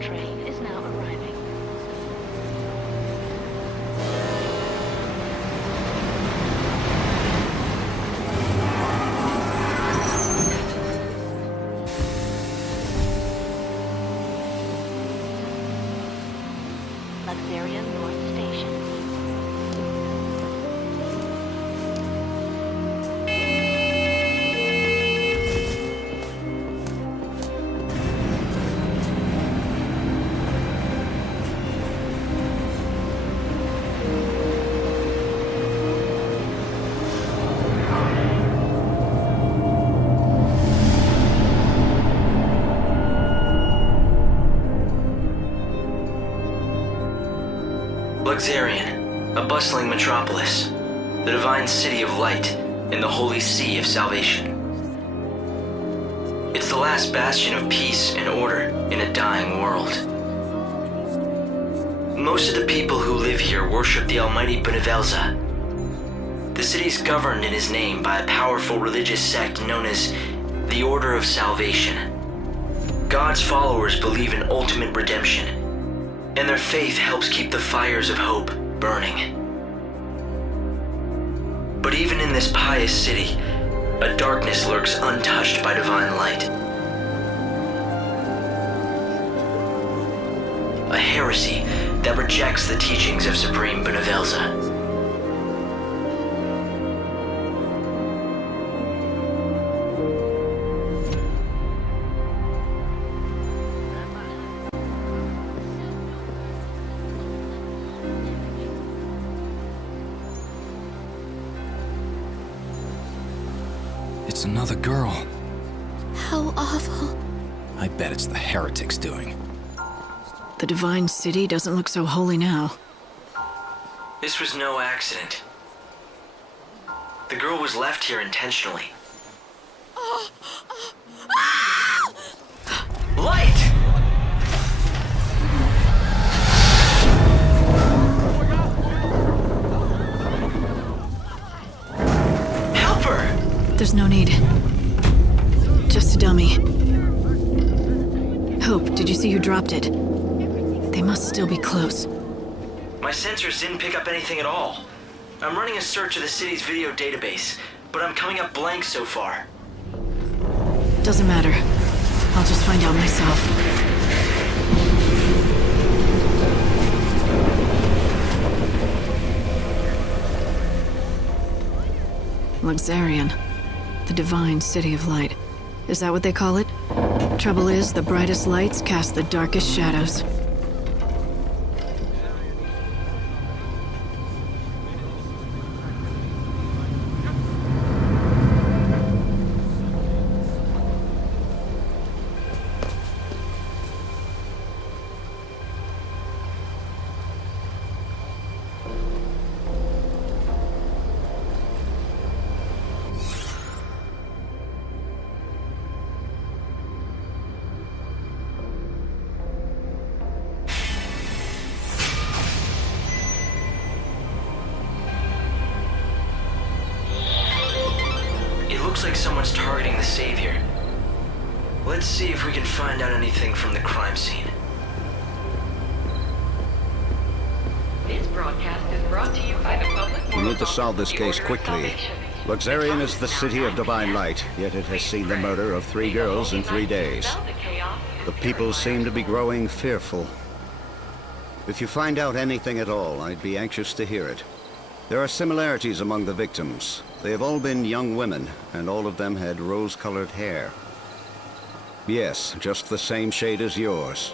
train is now arriving. Luxerion North Station. Luxerion, a bustling metropolis, the divine city of light in the holy sea of salvation. It's the last bastion of peace and order in a dying world. Most of the people who live here worship the almighty Benevelza. The city is governed in his name by a powerful religious sect known as the Order of Salvation. God's followers believe in ultimate redemption, and their faith helps keep the fires of hope burning. But even in this pious city, a darkness lurks untouched by divine light. A heresy that rejects the teachings of Supreme Benevelza. It's another girl. How awful. I bet it's the heretic's doing. The divine city doesn't look so holy now. This was no accident. The girl was left here intentionally. Light! Help her! There's no need. Just a dummy. Hope, did you see who dropped it? They must still be close. My sensors didn't pick up anything at all. I'm running a search of the city's video database, but I'm coming up blank so far. Doesn't matter. I'll just find out myself. Luxerion. The divine city of light. Is that what they call it? Trouble is, the brightest lights cast the darkest shadows. Looks like someone's targeting the Savior. Let's see if we can find out anything from the crime scene. This broadcast is brought to you by the public. We need to solve this case quickly. Luxerion is the city of divine light, yet it has seen the murder of 3 girls in 3 days. The people seem to be growing fearful. If you find out anything at all, I'd be anxious to hear it. There are similarities among the victims. They have all been young women, and all of them had rose-colored hair. Yes, just the same shade as yours.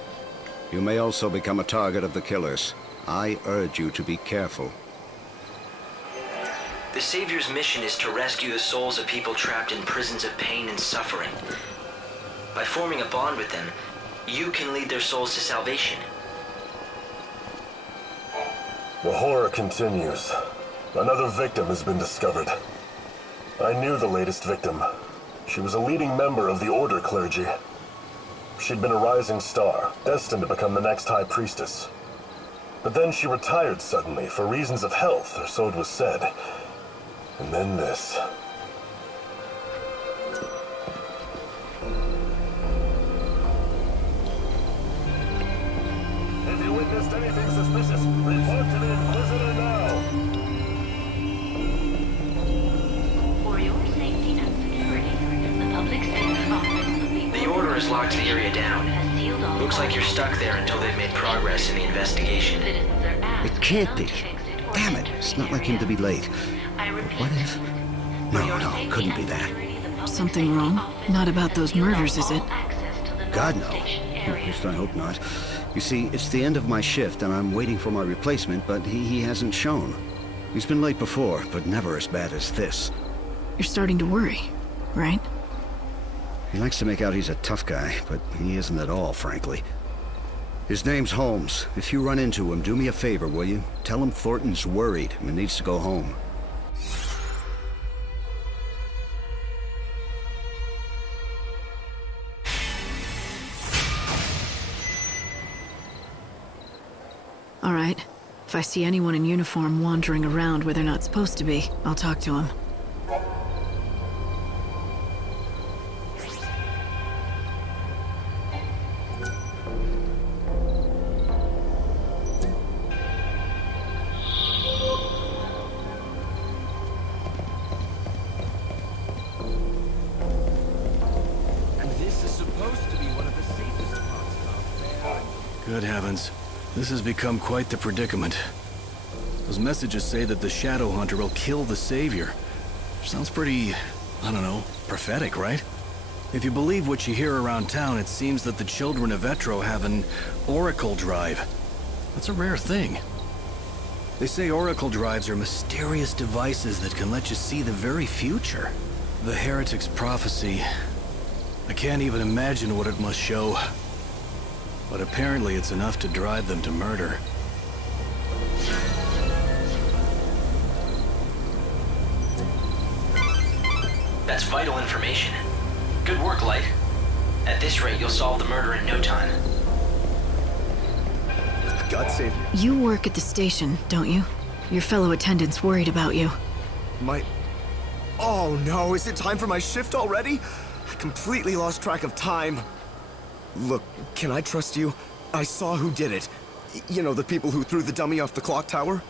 You may also become a target of the killers. I urge you to be careful. The Savior's mission is to rescue the souls of people trapped in prisons of pain and suffering. By forming a bond with them, you can lead their souls to salvation. The horror continues. Another victim has been discovered. I knew the latest victim. She was a leading member of the Order clergy. She'd been a rising star, destined to become the next High Priestess. But then she retired suddenly, for reasons of health, or so it was said. And then this. noticed anything suspicious, report to the Inquisitor now. For your safety and security, the Public Safety Office of the The Order has locked the area down. has sealed all Looks like you're stuck there until they've made progress in the investigation. citizens are asked It can't not be. to exit or Damn it, enter it's the not like him area. to be late. I repeat, What if? for No, your no, safety couldn't be and that. security, the Public Something Safety wrong? Office Not about has those sealed murders, off is it? all access to the God, no. station At area. least I hope not. You see, it's the end of my shift, and I'm waiting for my replacement, but he hasn't shown. He's been late before, but never as bad as this. You're starting to worry, right? He likes to make out he's a tough guy, but he isn't at all, frankly. His name's Holmes. If you run into him, do me a favor, will you? Tell him Thornton's worried and needs to go home. All right. If I see anyone in uniform wandering around where they're not supposed to be, I'll talk to them. And this is supposed to be one of the safest spots out there. Good heavens. This has become quite the predicament. Those messages say that the Shadow Hunter will kill the Savior. Sounds pretty, I don't know, prophetic, right? If you believe what you hear around town, it seems that the children of Etro have an Oracle Drive. That's a rare thing. They say Oracle Drives are mysterious devices that can let you see the very future. The Heretic's prophecy. I can't even imagine what it must show. But apparently it's enough to drive them to murder. That's vital information. Good work, Light. At this rate, you'll solve the murder in no time. God save You work at the station, don't you? Your fellow attendants worried about you. my... Oh no, is it time for my shift already? I completely lost track of time. Look, can I trust you? I saw who did it. You know, the people who threw the dummy off the clock tower?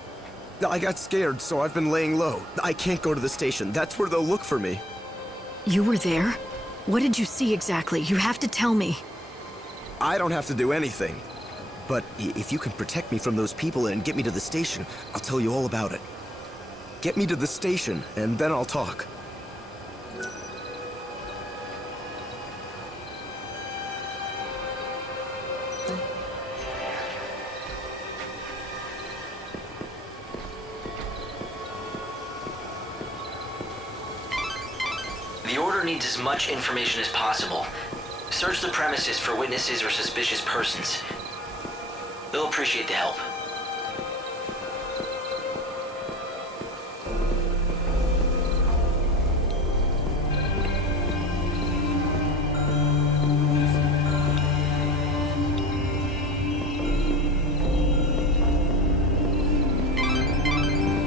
I got scared, so I've been laying low. I can't go to the station. That's where they'll look for me. You were there? What did you see exactly? You have to tell me. I don't have to do anything. But if you can protect me from those people and get me to the station, I'll tell you all about it. Get me to the station, and then I'll talk. The Order needs as much information as possible. Search the premises for witnesses or suspicious persons. They'll appreciate the help.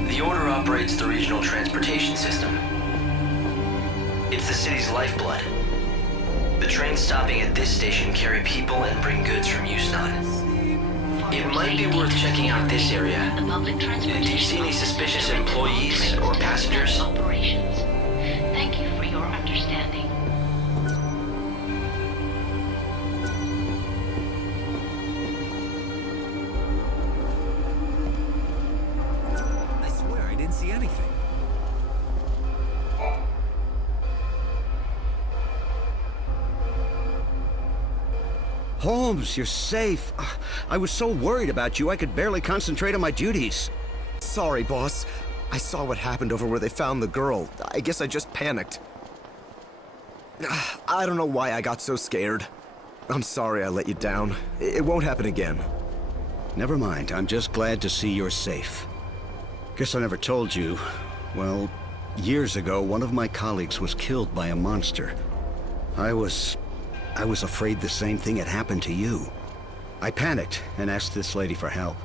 The Order operates the regional transportation system. It's the city's lifeblood. The trains stopping at this station carry people and bring goods from Yusnan. It might be worth checking out this area. The public Do transportation you see any suspicious employees or passengers? operations. Thank you for your understanding. I swear I didn't see anything. Holmes, you're safe. I was so worried about you, I could barely concentrate on my duties. Sorry, boss. I saw what happened over where they found the girl. I guess I just panicked. I don't know why I got so scared. I'm sorry I let you down. It won't happen again. Never mind, I'm just glad to see you're safe. Guess I never told you. Well, years ago, one of my colleagues was killed by a monster. I was afraid the same thing had happened to you. I panicked and asked this lady for help.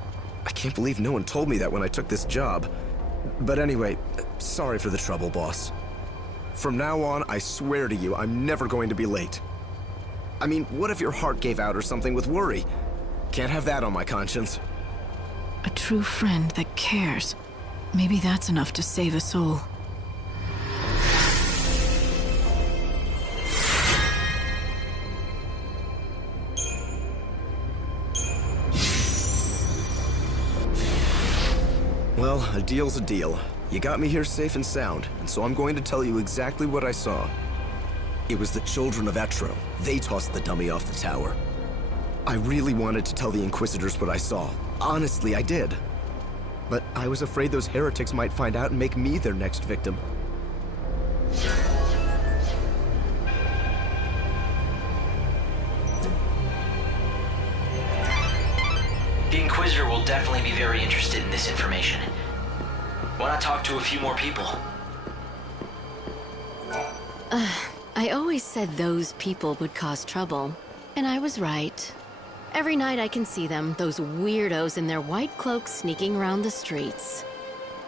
I can't believe no one told me that when I took this job. But anyway, sorry for the trouble, boss. From now on, I swear to you, I'm never going to be late. I mean, what if your heart gave out or something with worry? Can't have that on my conscience. A true friend that cares. Maybe that's enough to save a soul. Well, a deal's a deal. You got me here safe and sound, and so I'm going to tell you exactly what I saw. It was the children of Etro. They tossed the dummy off the tower. I really wanted to tell the Inquisitors what I saw. Honestly, I did. But I was afraid those heretics might find out and make me their next victim. The Inquisitor will definitely be very interested in this information. Why not talk to a few more people? I always said those people would cause trouble, and I was right. Every night I can see them, those weirdos in their white cloaks sneaking around the streets.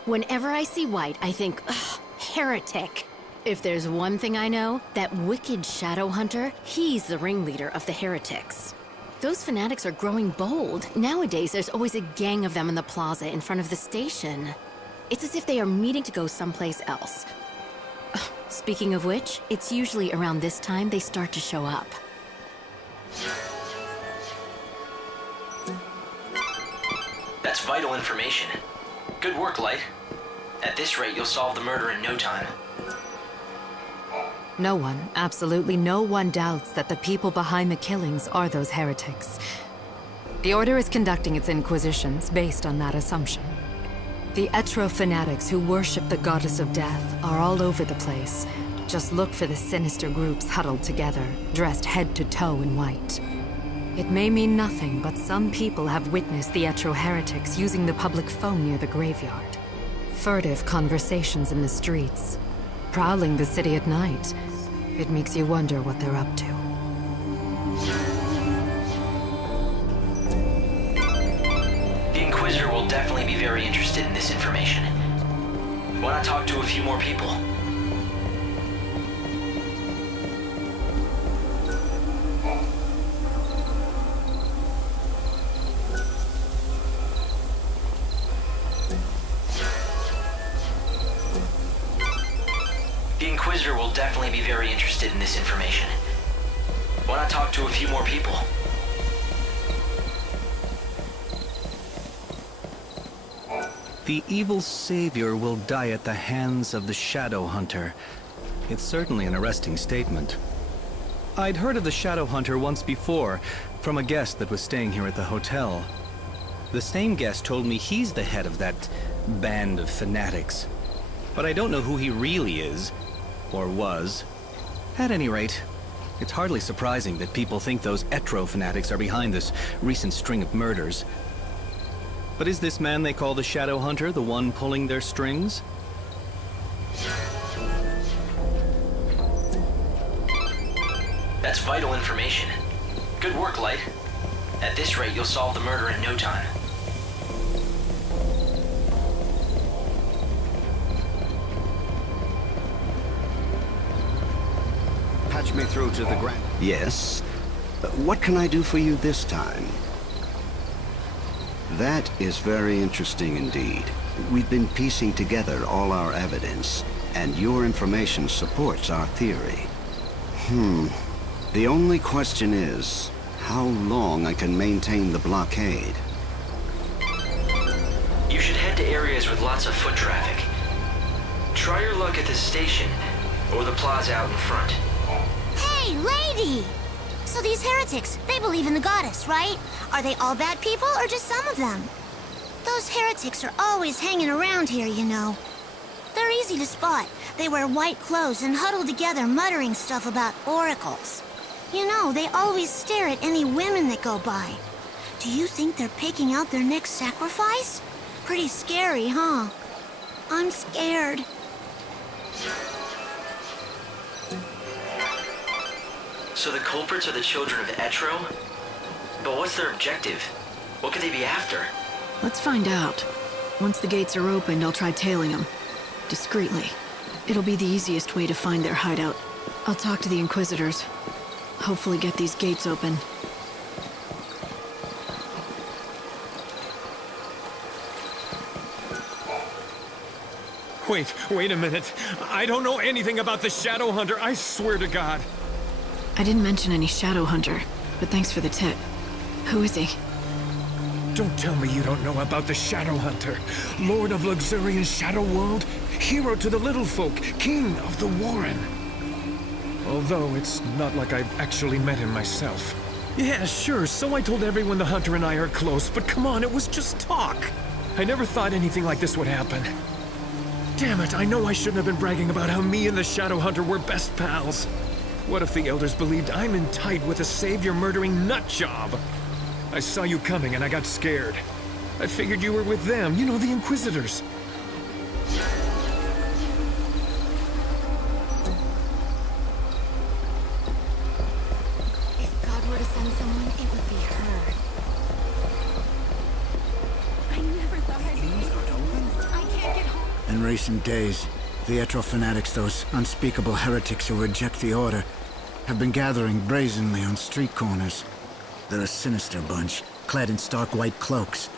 Whenever I see white, I think, ugh, heretic. If there's one thing I know, that wicked shadow hunter, he's the ringleader of the heretics. Those fanatics are growing bold. Nowadays, there's always a gang of them in the plaza in front of the station. It's as if they are meeting to go someplace else. Speaking of which, it's usually around this time they start to show up. That's vital information. Good work, Light. At this rate, you'll solve the murder in no time. No one, absolutely no one doubts that the people behind the killings are those heretics. The Order is conducting its inquisitions based on that assumption. The Etro fanatics who worship the goddess of death are all over the place. Just look for the sinister groups huddled together, dressed head to toe in white. It may mean nothing, but some people have witnessed the Etro heretics using the public phone near the graveyard. Furtive conversations in the streets. Prowling the city at night. It makes you wonder what they're up to. The Inquisitor will definitely be very interested in this information. Why not talk to a few more people? The Inquisitor will definitely be very interested in this information. Why not talk to a few more people? The evil savior will die at the hands of the Shadow Hunter. It's certainly an arresting statement. I'd heard of the Shadow Hunter once before, from a guest that was staying here at the hotel. The same guest told me he's the head of that band of fanatics. But I don't know who he really is, or was. At any rate, it's hardly surprising that people think those Etro fanatics are behind this recent string of murders. But is this man they call the Shadow Hunter the one pulling their strings? That's vital information. Good work, Light. At this rate, you'll solve the murder in no time. Patch me through to the Grand... Yes? What can I do for you this time? That is very interesting indeed. We've been piecing together all our evidence, and your information supports our theory. The only question is, how long I can maintain the blockade? You should head to areas with lots of foot traffic. Try your luck at the station, or the plaza out in front. Hey, lady! So these heretics, they believe in the goddess, right? Are they all bad people, or just some of them? Those heretics are always hanging around here, you know. They're easy to spot. They wear white clothes and huddle together muttering stuff about oracles. You know, they always stare at any women that go by. Do you think they're picking out their next sacrifice? Pretty scary, huh? I'm scared. So the culprits are the children of Etro? But what's their objective? What could they be after? Let's find out. Once the gates are opened, I'll try tailing them. Discreetly. It'll be the easiest way to find their hideout. I'll talk to the Inquisitors. Hopefully get these gates open. Wait a minute. I don't know anything about the Shadow Hunter, I swear to God. I didn't mention any Shadow Hunter, but thanks for the tip. Who is he? Don't tell me you don't know about the Shadow Hunter. Lord of Luxerion's Shadow World, hero to the little folk, king of the Warren. Although it's not like I've actually met him myself. Yeah, sure, so I told everyone the Hunter and I are close, but come on, it was just talk. I never thought anything like this would happen. Damn it, I know I shouldn't have been bragging about how me and the Shadow Hunter were best pals. What if the Elders believed I'm in tight with a savior-murdering nutjob? I saw you coming and I got scared. I figured you were with them, you know, the Inquisitors. If God were to send someone, it would be her. I never thought I'd be able to. I can't get home. In recent days, the Etro fanatics, those unspeakable heretics who reject the Order, have been gathering brazenly on street corners. They're a sinister bunch, clad in stark white cloaks.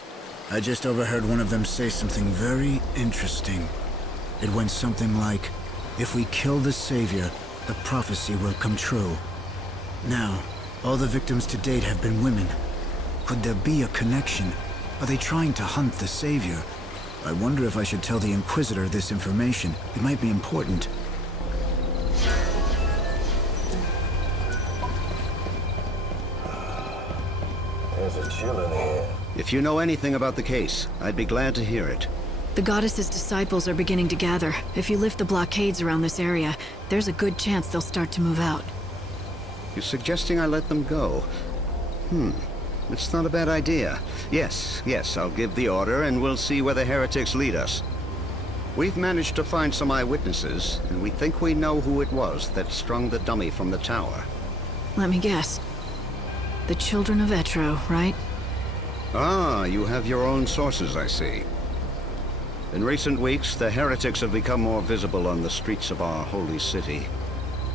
I just overheard one of them say something very interesting. It went something like, if we kill the Savior, the prophecy will come true. Now, all the victims to date have been women. Could there be a connection? Are they trying to hunt the Savior? I wonder if I should tell the Inquisitor this information. It might be important. There's a chill in here. If you know anything about the case, I'd be glad to hear it. The Goddess's disciples are beginning to gather. If you lift the blockades around this area, there's a good chance they'll start to move out. You're suggesting I let them go? It's not a bad idea. Yes, I'll give the order and we'll see where the heretics lead us. We've managed to find some eyewitnesses, and we think we know who it was that strung the dummy from the tower. Let me guess. The Children of Etro, right? Ah, you have your own sources, I see. In recent weeks, the heretics have become more visible on the streets of our holy city.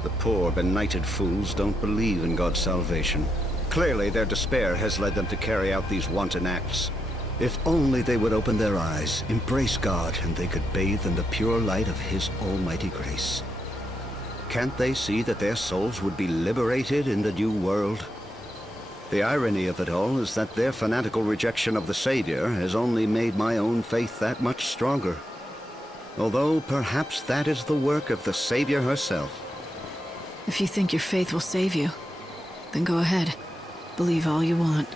The poor, benighted fools don't believe in God's salvation. Clearly, their despair has led them to carry out these wanton acts. If only they would open their eyes, embrace God, and they could bathe in the pure light of His almighty grace. Can't they see that their souls would be liberated in the new world? The irony of it all is that their fanatical rejection of the Savior has only made my own faith that much stronger. Although perhaps that is the work of the Savior herself. If you think your faith will save you, then go ahead. Believe all you want.